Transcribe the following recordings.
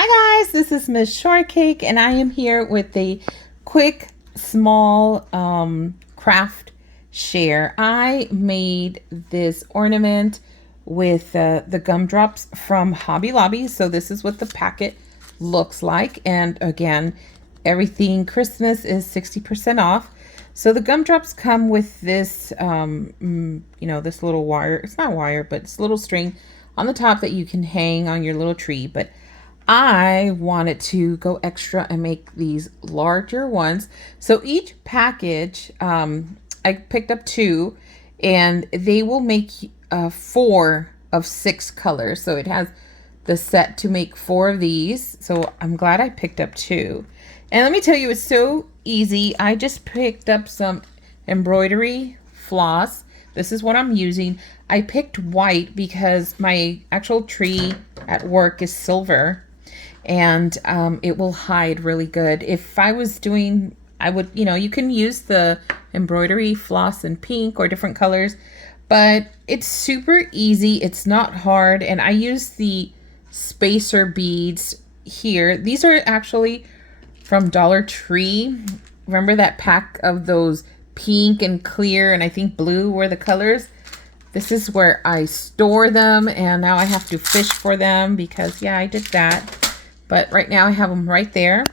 Hi guys, this is Mz.Shortcake and I am here with a quick small craft share. I made this ornament with the gumdrops from Hobby Lobby. So this is what the packet looks like, and again, everything Christmas is 60% off. So the gumdrops come with this this little wire. It's not wire, but it's a little string on the top that you can hang on your little tree. But I wanted to go extra and make these larger ones. So each package, I picked up 2, and they will make 4 of 6 colors. So it has the set to make 4 of these. So I'm glad I picked up 2. And let me tell you, it's so easy. I just picked up some embroidery floss. This is what I'm using. I picked white because my actual tree at work is silver, and it will hide really good. If I was doing, I would, you can use the embroidery floss in pink or different colors, but it's super easy. It's not hard. And I use the spacer beads here. These are actually from Dollar Tree. Remember that pack of those pink and clear and I think blue were the colors? This is where I store them, and now I have to fish for them because, yeah, I did that. But right now I have them right there.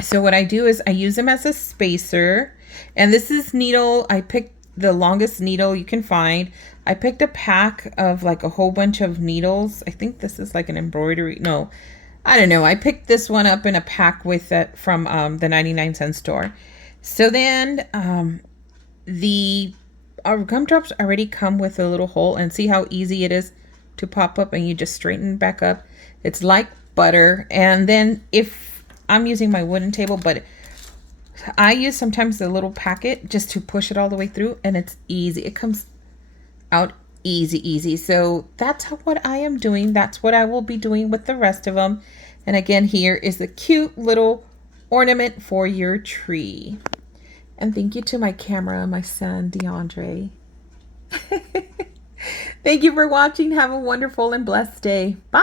So what I do is I use them as a spacer. And this is needle. I picked the longest needle you can find. I picked a pack of like a whole bunch of needles. I think this is like an embroidery. No, I don't know. I picked this one up in a pack with it from the 99-cent store. So then our gumdrops already come with a little hole, and see how easy it is to pop up, and you just straighten back up. It's like butter. And then if I'm using my wooden table, but I use sometimes the little packet just to push it all the way through, and it's easy. It comes out easy. So that's what I am doing. That's what I will be doing with the rest of them. And again, here is the cute little ornament for your tree. And thank you to my camera, my son DeAndre. Thank you for watching. Have a wonderful and blessed day. Bye.